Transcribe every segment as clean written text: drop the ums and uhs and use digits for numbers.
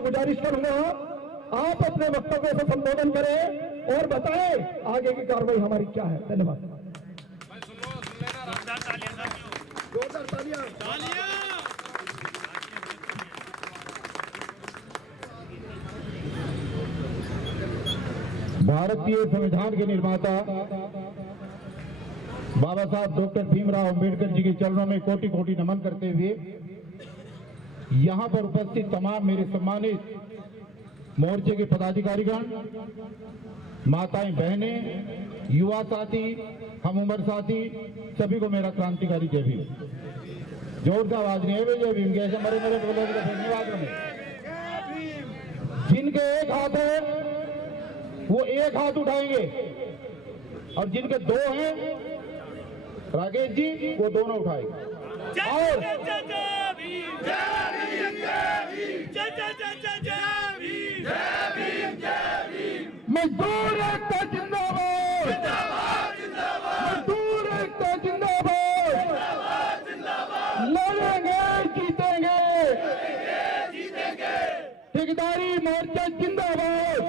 से गुजारिश करूंगा आप अपने वक्तव्य से संबोधन करें और बताएं आगे की कार्रवाई हमारी क्या है। धन्यवाद। भारतीय संविधान के निर्माता बाबा साहब डॉक्टर भीमराव अंबेडकर जी के चरणों में कोटि कोटि नमन करते हुए यहां पर उपस्थित तमाम मेरे सम्मानित मोर्चे के पदाधिकारीगण, माताएं, बहनें, युवा साथी, हम उम्र साथी, सभी को मेरा क्रांतिकारी जय भीम। जोर से आवाज नहीं है जय भीम कैसे मरे मेरे बोले धन्यवाद में। जिनके एक हाथ है वो एक हाथ उठाएंगे और जिनके दो हैं राकेश जी वो दोनों उठाएंगे। और मजदूर एकता जिंदाबाद, मजदूर एकता जिंदाबाद, लड़ेंगे जीतेंगे, ठेकेदारी मोर्चा जिंदाबाद,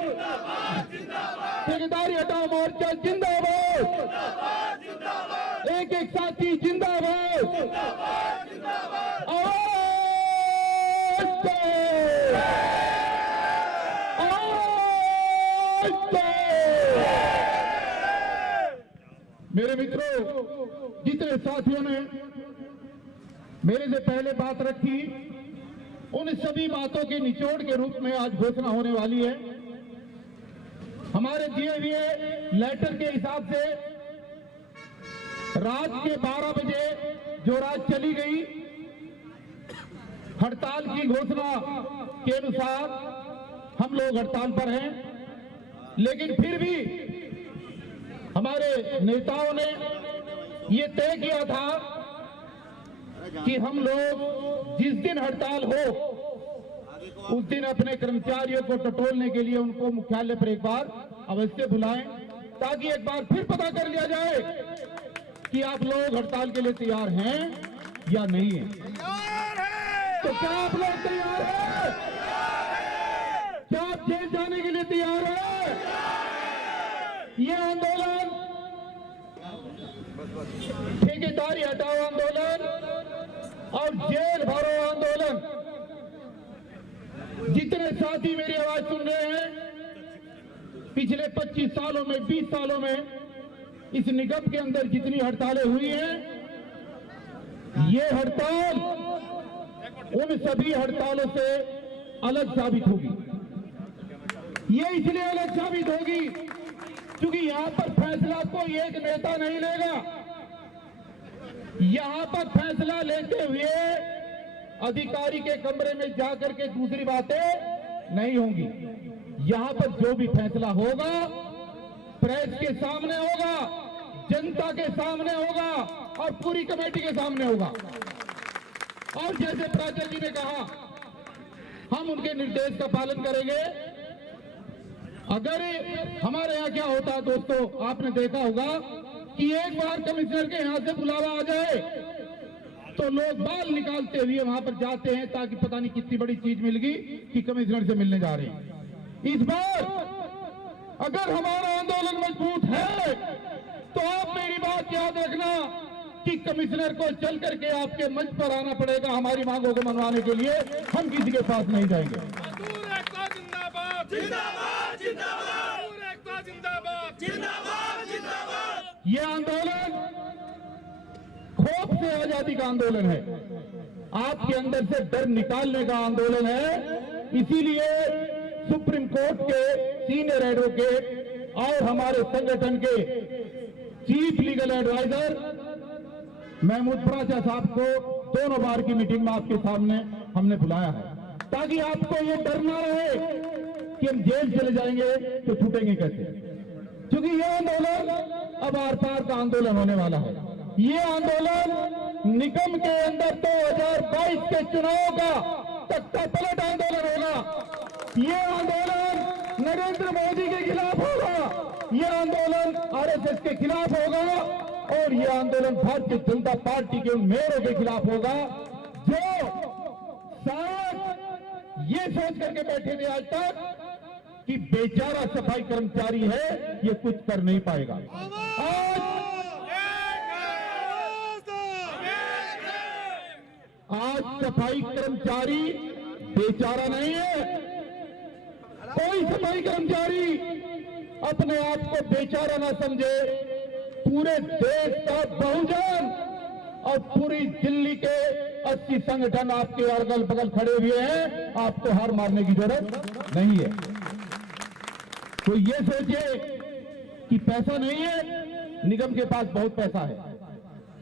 ठेकेदारी हटाओ मोर्चा जिंदाबाद, एक एक साथी जिंदाबाद। मेरे मित्रों, जितने साथियों ने मेरे से पहले बात रखी उन सभी बातों के निचोड़ के रूप में आज घोषणा होने वाली है। हमारे दिए हुए लेटर के हिसाब से रात के 12 बजे जो रात चली गई हड़ताल की घोषणा के अनुसार हम लोग हड़ताल पर हैं, लेकिन फिर भी हमारे नेताओं ने ये तय किया था कि हम लोग जिस दिन हड़ताल हो उस दिन अपने कर्मचारियों को टटोलने के लिए उनको मुख्यालय पर एक बार अवश्य बुलाएं, ताकि एक बार फिर पता कर लिया जाए कि आप लोग हड़ताल के लिए तैयार हैं या नहीं है। तो क्या आप लोग तैयार हैं? क्या आप जेल जाने के लिए तैयार हैं? ये आंदोलन ठेकेदारी हटाओ आंदोलन और जेल भरो आंदोलन, जितने साथी मेरी आवाज सुन रहे हैं, पिछले 25 सालों में 20 सालों में इस निगम के अंदर जितनी हड़तालें हुई हैं, ये हड़ताल उन सभी हड़तालों से अलग साबित होगी। ये इसलिए अलग साबित होगी क्योंकि यहां पर फैसला कोई एक नेता नहीं लेगा। यहां पर फैसला लेते हुए अधिकारी के कमरे में जाकर के दूसरी बातें नहीं होंगी। यहां पर जो भी फैसला होगा प्रेस के सामने होगा, जनता के सामने होगा और पूरी कमेटी के सामने होगा। और जैसे प्राचार्य जी ने कहा, हम उनके निर्देश का पालन करेंगे। अगर हमारे यहाँ क्या होता है दोस्तों, आपने देखा होगा कि एक बार कमिश्नर के यहाँ से बुलावा आ जाए तो लोग बाल निकालते हुए वहां पर जाते हैं, ताकि पता नहीं कितनी बड़ी चीज मिल गई कि कमिश्नर से मिलने जा रहे हैं। इस बार अगर हमारा आंदोलन मजबूत है तो आप मेरी बात याद रखना कि कमिश्नर को चल करके आपके मंच पर आना पड़ेगा हमारी मांगों को मनवाने के लिए। हम किसी के पास नहीं जाएंगे। ये आंदोलन खौफ से आजादी का आंदोलन है, आपके अंदर से डर निकालने का आंदोलन है। इसीलिए सुप्रीम कोर्ट के सीनियर एडवोकेट और हमारे संगठन के चीफ लीगल एडवाइजर महमूद प्राचा साहब को दोनों बार की मीटिंग में आपके सामने हमने बुलाया है, ताकि आपको ये डर ना रहे कि हम जेल चले जाएंगे तो छूटेंगे कैसे। क्योंकि ये आंदोलन अब आर पार का आंदोलन होने वाला है। ये आंदोलन निगम के अंदर 2022 के चुनाव का तख्ता पलट आंदोलन होगा। ये आंदोलन नरेंद्र मोदी के खिलाफ होगा, ये आंदोलन आरएसएस के खिलाफ होगा और ये आंदोलन भारतीय जनता पार्टी के उन मेयरों के खिलाफ होगा जो शायद ये सोच करके बैठे थे आज तक कि बेचारा सफाई कर्मचारी है, ये कुछ कर नहीं पाएगा। आज सफाई कर्मचारी बेचारा नहीं है। कोई सफाई कर्मचारी अपने आप को बेचारा ना समझे। पूरे देश का बहुजन और पूरी दिल्ली के 80 संगठन आपके अगल बगल खड़े हुए हैं, आपको हार मारने की जरूरत नहीं है। तो ये सोचिए कि पैसा नहीं है, निगम के पास बहुत पैसा है,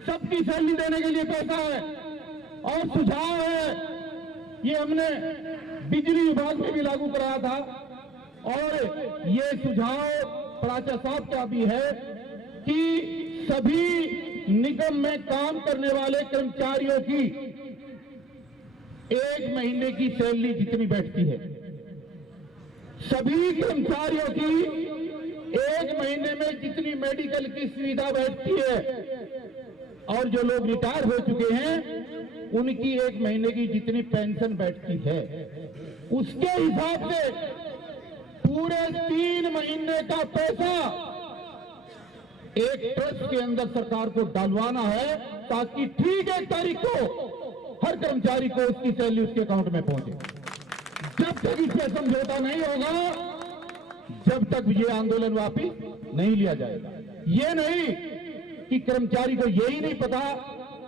सबकी सैलरी देने के लिए पैसा है और सुझाव है। ये हमने बिजली विभाग में भी लागू कराया था और ये सुझाव प्राचा साहब का भी है कि सभी निगम में काम करने वाले कर्मचारियों की 1 महीने की सैलरी जितनी बैठती है, सभी कर्मचारियों की 1 महीने में जितनी मेडिकल की सुविधा बैठती है और जो लोग रिटायर हो चुके हैं उनकी 1 महीने की जितनी पेंशन बैठती है, उसके हिसाब से पूरे 3 महीने का पैसा एक ट्रस्ट के अंदर सरकार को डालवाना है, ताकि ठीक 1 तारीख को हर कर्मचारी को उसकी सैलरी उसके अकाउंट में पहुंचे। जब तक इससे समझौता नहीं होगा, जब तक ये आंदोलन वापिस नहीं लिया जाएगा। ये नहीं कि कर्मचारी को यही नहीं पता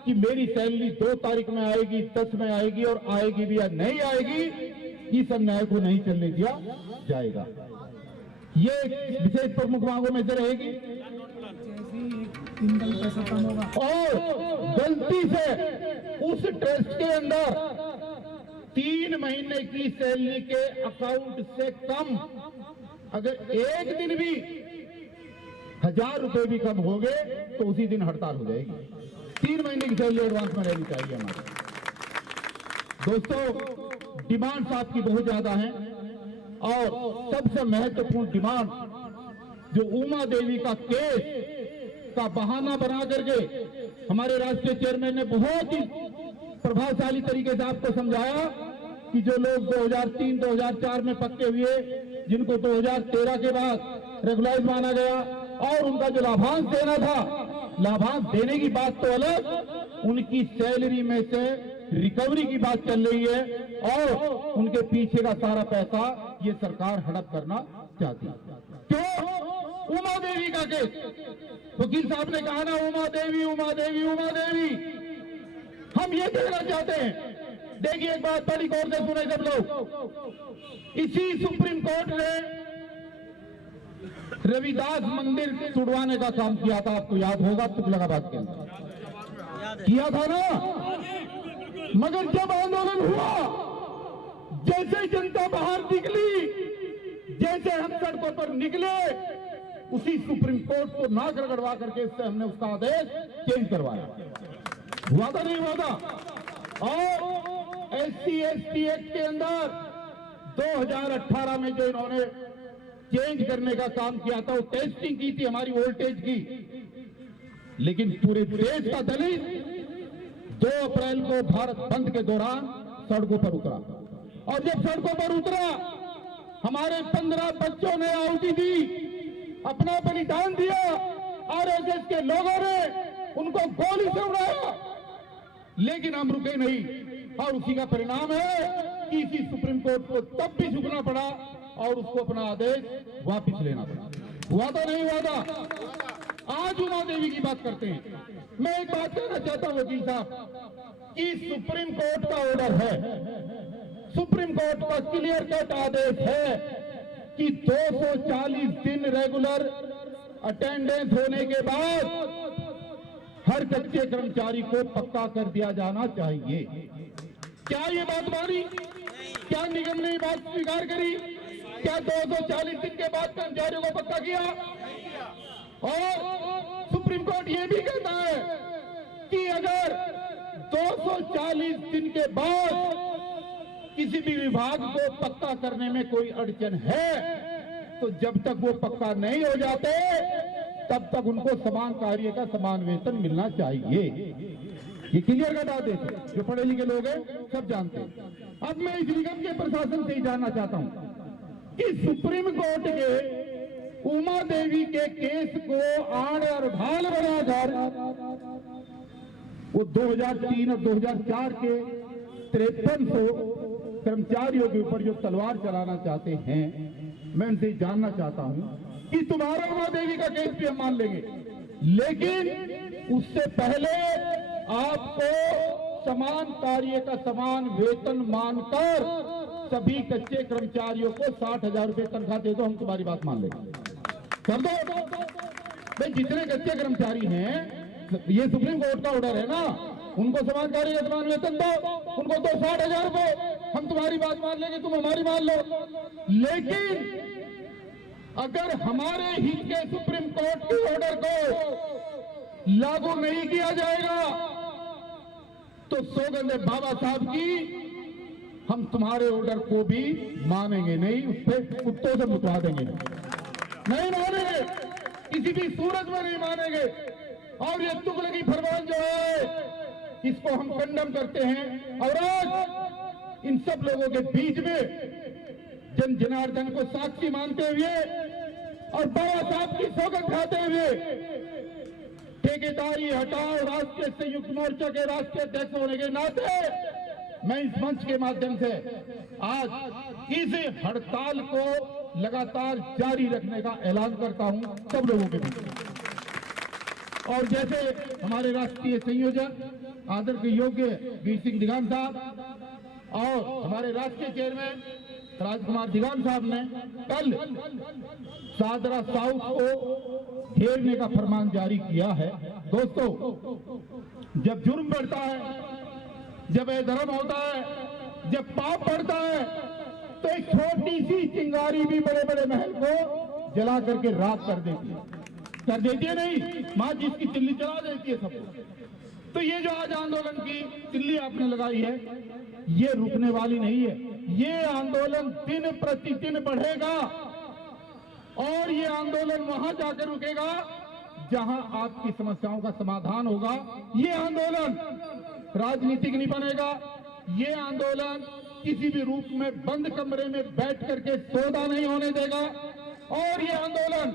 कि मेरी सैलरी 2 तारीख में आएगी, 10 में आएगी और आएगी भी या नहीं आएगी, इस अन्याय को नहीं चलने दिया जाएगा। ये विशेष प्रमुख मांगों में से रहेगी। और गलती से उस ट्रस्ट के अंदर 3 महीने की सैलरी के अकाउंट से कम अगर एक दिन भी 1000 रुपए भी कम हो गए तो उसी दिन हड़ताल हो जाएगी। 3 महीने की सैलरी एडवांस में रहनी चाहिए हमारे दोस्तों। डिमांड्स आपकी बहुत ज्यादा हैं और सबसे महत्वपूर्ण डिमांड जो उमा देवी का केस का बहाना बना करके हमारे राष्ट्रीय चेयरमैन ने बहुत ही प्रभावशाली तरीके से आपको समझाया कि जो लोग 2003-2004 में पक्के हुए, जिनको 2013 के बाद रेगुलाइज माना गया और उनका जो लाभांश देना था, लाभांश देने की बात तो अलग, उनकी सैलरी में से रिकवरी की बात चल रही है और उनके पीछे का सारा पैसा ये सरकार हड़प करना चाहती है। क्यों? उमा देवी का केस, वकील साहब ने कहा ना उमा देवी उमा देवी उमा देवी। हम ये कहना चाहते हैं, देखिए एक बात बड़ी गौर से सुने सब लोग। इसी सुप्रीम कोर्ट ने रविदास मंदिर छुड़वाने का काम किया था, आपको याद होगा, तुगलकाबाद के अंदर किया था ना। मगर जब आंदोलन हुआ, जैसे जनता बाहर निकली, जैसे हम सड़कों पर निकले, उसी सुप्रीम कोर्ट को नाक रगड़वा करके इससे हमने उसका आदेश चेंज करवाया। हुआ था नहीं हुआ था। और SC/ST एक्ट के अंदर 2018 में जो इन्होंने चेंज करने का काम किया था, वो टेस्टिंग की थी हमारी वोल्टेज की, लेकिन पूरे देश का दलित 2 अप्रैल को भारत बंद के दौरान सड़कों पर उतरा और जब सड़कों पर उतरा हमारे 15 बच्चों ने आहुति दी, अपना बलिदान दिया। RSS के लोगों ने उनको गोली से उड़ाया, लेकिन हम रुके नहीं और उसी का परिणाम है कि इसी सुप्रीम कोर्ट को तब भी झुकना पड़ा और उसको अपना आदेश वापस लेना पड़ा। हुआ तो नहीं हुआ था। आज उमा देवी की बात करते हैं। मैं एक बात कहना चाहता हूं वकील साहब कि सुप्रीम कोर्ट का ऑर्डर है, सुप्रीम कोर्ट का क्लियर कट आदेश है कि 240 दिन रेगुलर अटेंडेंस होने के बाद हर कच्चे कर्मचारी को पक्का कर दिया जाना चाहिए। क्या ये बात मानी? क्या निगम ने ये बात स्वीकार करी? क्या 240 दिन के बाद कर्मचारियों को पक्का किया? और सुप्रीम कोर्ट ये भी कहता है कि अगर 240 दिन के बाद किसी भी विभाग को पक्का करने में कोई अड़चन है तो जब तक वो पक्का नहीं हो जाते तब तक उनको समान कार्य का समान वेतन मिलना चाहिए। ये क्लियर कट आदेश है, जो पढ़े लिखे लोग हैं सब जानते हैं। अब मैं इस निगम के प्रशासन से ही जानना चाहता हूं कि सुप्रीम कोर्ट के उमा देवी के केस को आड़ और ढाल बनाकर वो 2003 और 2004 के 5300 कर्मचारियों के ऊपर जो तलवार चलाना चाहते हैं, मैं उनसे जानना चाहता हूं कि तुम्हारा उमा देवी का केस भी हम मान लेंगे, लेकिन उससे पहले आपको समान कार्य का समान वेतन मानकर सभी कच्चे कर्मचारियों को 60,000 रुपए तनख्वाह दे दो, हम तुम्हारी बात मान लेंगे। कर दो भाई, जितने कच्चे कर्मचारी हैं, ये सुप्रीम कोर्ट का ऑर्डर है ना, उनको समान कार्य का समान वेतन दो, उनको दो 60,000 रुपए, हम तुम्हारी बात मान लेंगे, तुम हमारी मान लो। लेकिन अगर हमारे हित के सुप्रीम कोर्ट के ऑर्डर को लागू नहीं किया जाएगा तो सौगंध है बाबा साहब की, हम तुम्हारे ऑर्डर को भी मानेंगे नहीं, उस पर कुत्तों से मुतवा देंगे, नहीं मानेंगे, किसी भी सूरत में नहीं मानेंगे। और ये तुगलकी फरमान जो है, इसको हम कंडम करते हैं। और आज इन सब लोगों के बीच में जन जनार्दन को साक्षी मानते हुए और बाबा साहब की सौगंध खाते हुए ठेकेदारी हटाओ राष्ट्रीय संयुक्त मोर्चा के राष्ट्रीय अध्यक्ष होने के नाते मैं इस मंच के माध्यम से आज इस हड़ताल को लगातार जारी रखने का ऐलान करता हूं सब लोगों के बीच। और जैसे हमारे राष्ट्रीय संयोजक आदर के योग्य वीर सिंह दिगान साहब और हमारे राष्ट्रीय चेयरमैन राजकुमार दिगान साहब ने कल सादरा साउथ को घेरने का फरमान जारी किया है। दोस्तों, जब जुर्म बढ़ता है, जब बेधर्म होता है, जब पाप बढ़ता है, तो एक छोटी सी चिंगारी भी बड़े बड़े महल को जला करके राख कर देती है नहीं, मां जिसकी चिल्ली चला देती है सबको। तो ये जो आज आंदोलन की चिल्ली आपने लगाई है, ये रुकने वाली नहीं है। ये आंदोलन दिन प्रतिदिन बढ़ेगा और ये आंदोलन वहां जाकर रुकेगा जहां आपकी समस्याओं का समाधान होगा। ये आंदोलन राजनीतिक नहीं बनेगा, ये आंदोलन किसी भी रूप में बंद कमरे में बैठ करके सौदा नहीं होने देगा और ये आंदोलन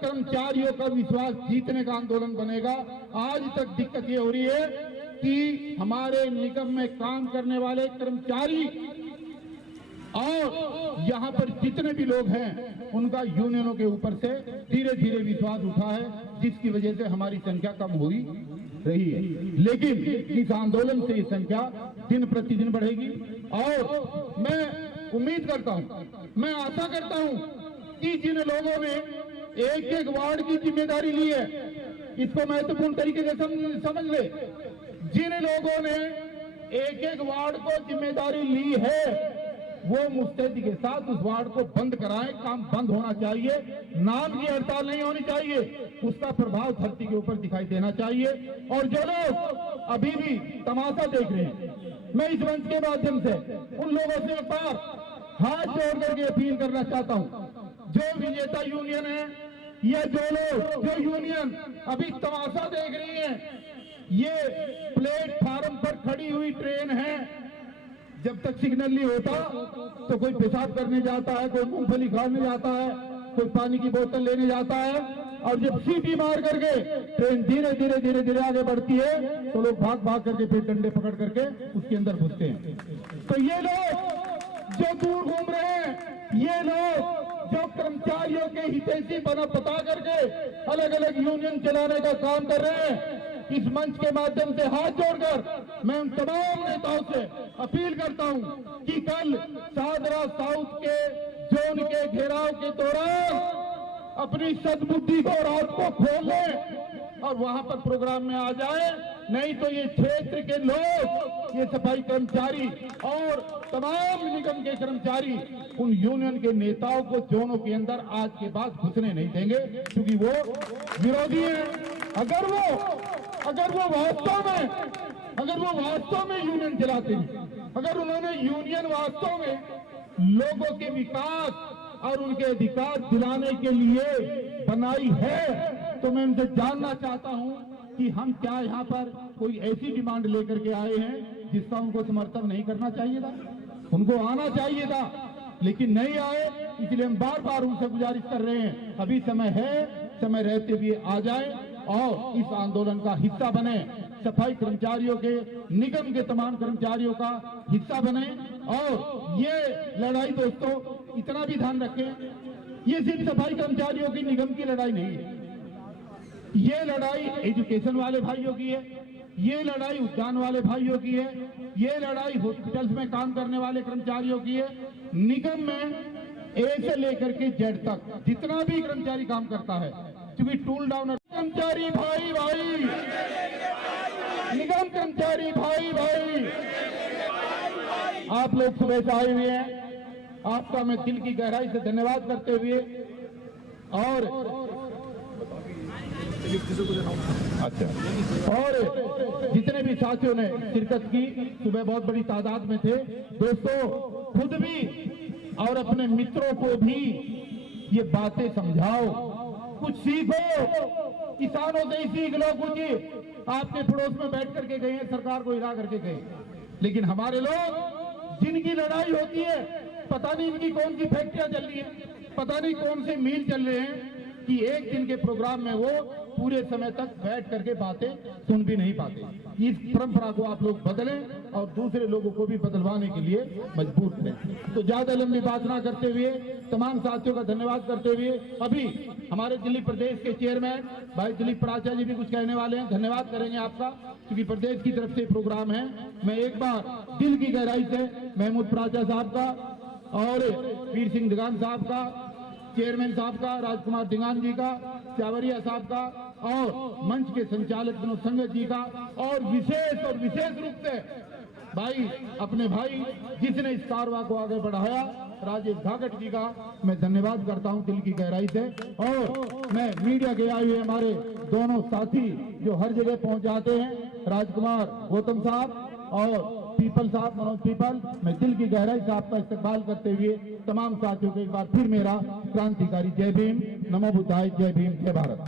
कर्मचारियों का विश्वास जीतने का आंदोलन बनेगा। आज तक दिक्कत ये हो रही है कि हमारे निगम में काम करने वाले कर्मचारी और यहाँ पर जितने भी लोग हैं उनका यूनियनों के ऊपर से धीरे धीरे विश्वास उठा है, जिसकी वजह से हमारी संख्या कम हो रही है। लेकिन इस आंदोलन से ये संख्या दिन प्रतिदिन बढ़ेगी और मैं उम्मीद करता हूं, मैं आशा करता हूं कि जिन लोगों ने एक एक वार्ड की जिम्मेदारी ली है, इसको महत्वपूर्ण तरीके से समझ ले। जिन लोगों ने एक एक वार्ड को जिम्मेदारी ली है वो मुस्तैदी के साथ उस वार्ड को बंद कराएं, काम बंद होना चाहिए, नाम की हड़ताल नहीं होनी चाहिए, उसका प्रभाव धरती के ऊपर दिखाई देना चाहिए। और जो लोग अभी भी तमाशा देख रहे हैं, मैं इस मंच के माध्यम से उन लोगों से एक बार हाथ जोड़ करके अपील करना चाहता हूं, जो विजेता यूनियन है या जो यूनियन अभी तमाशा देख रही है, ये प्लेटफार्म पर खड़ी हुई ट्रेन है, जब तक सिग्नल नहीं होता तो कोई पेशाब करने जाता है, कोई मूंगफली खाने जाता है, कोई पानी की बोतल लेने जाता है, और जब सीटी मार करके ट्रेन धीरे धीरे धीरे धीरे आगे बढ़ती है तो लोग भाग भाग करके फिर डंडे पकड़ करके उसके अंदर घुसते हैं। तो ये लोग जो दूर घूम रहे हैं, ये लोग जो कर्मचारियों के हितैषी बता करके अलग अलग यूनियन चलाने का काम कर रहे हैं, इस मंच के माध्यम से हाथ जोड़कर मैं उन तमाम नेताओं से अपील करता हूं कि कल सादरा साउथ के जोन के घेराव के दौरान अपनी सद्बुद्धि को रात को खोल लें और वहां पर प्रोग्राम में आ जाए, नहीं तो ये क्षेत्र के लोग, ये सफाई कर्मचारी और तमाम निगम के कर्मचारी उन यूनियन के नेताओं को जोनों के अंदर आज के बाद घुसने नहीं देंगे, क्योंकि वो विरोधी हैं। अगर वो वास्तव में यूनियन चलाते हैं, अगर उन्होंने यूनियन वास्तव में लोगों के विकास और उनके अधिकार दिलाने के लिए बनाई है, तो मैं उनसे जानना चाहता हूं कि हम क्या यहाँ पर कोई ऐसी डिमांड लेकर के आए हैं जिसका उनको समर्थन नहीं करना चाहिए था, उनको आना चाहिए था, लेकिन नहीं आए। इसलिए हम बार बार उनसे गुजारिश कर रहे हैं, अभी समय है, समय रहते हुए आ जाए और इस आंदोलन का हिस्सा बने। सफाई कर्मचारियों के, निगम के तमाम कर्मचारियों का हिस्सा बने। और ये लड़ाई दोस्तों इतना भी ध्यान रखें, ये सिर्फ सफाई कर्मचारियों की, निगम की लड़ाई नहीं है। ये लड़ाई एजुकेशन वाले भाइयों की है, ये लड़ाई उद्यान वाले भाइयों की है, ये लड़ाई हॉस्पिटल्स में काम करने वाले कर्मचारियों की है। निगम में ए से लेकर के जेड तक जितना भी कर्मचारी काम करता है, क्योंकि टूल डाउन कर्मचारी भाई भाई, निगम कर्मचारी भाई भाई, आप लोग सुबह से आए हुए हैं, आपका मैं दिल की गहराई से धन्यवाद करते हुए और जितने भी साथियों ने शिरकत की, सुबह बहुत बड़ी तादाद में थे दोस्तों, खुद भी और अपने मित्रों को भी ये बातें समझाओ, कुछ सीखो, किसानों से ही सीख लो। कुछ आपके पड़ोस में बैठ करके गए हैं, सरकार को हिला करके गए, लेकिन हमारे लोग जिनकी लड़ाई होती है, पता नहीं इनकी कौन सी फैक्ट्रियां चल रही है, पता नहीं कौन से मिल चल रहे हैं कि एक दिन के प्रोग्राम में वो पूरे समय तक बैठ करके बातें सुन भी नहीं पाते। इस परंपरा को आप लोग बदलें और दूसरे लोगों को भी बदलवाने के लिए मजबूर करें। तो ज्यादा लंबी बात ना करते हुए तमाम साथियों का धन्यवाद करते हुए अभी हमारे दिल्ली प्रदेश के चेयरमैन भाई दिलीप पराचा जी भी कुछ कहने वाले हैं। धन्यवाद करेंगे आपका, क्योंकि प्रदेश की तरफ से प्रोग्राम है। मैं एक बार दिल की गहराई से महमूद पराचा साहब का और वीर सिंह दिगान साहब का, चेयरमैन साहब का, राजकुमार दिगान जी का, चावरिया साहब का और मंच के संचालक विनोद संगत जी का और विशेष रूप से भाई अपने भाई जिसने इस कारवां को आगे बढ़ाया राजेश घाघट जी का मैं धन्यवाद करता हूं दिल की गहराई से। और मैं मीडिया के आए हुए हमारे दोनों साथी जो हर जगह पहुंच जाते हैं, राजकुमार गौतम साहब और पीपल साहब, मनोज पीपल, मैं दिल की गहराई से आपका इस्तकबाल करते हुए तमाम साथियों को एक बार फिर मेरा क्रांतिकारी जय भीम, नमो बुद्धाय, जय भीम, जय भारत।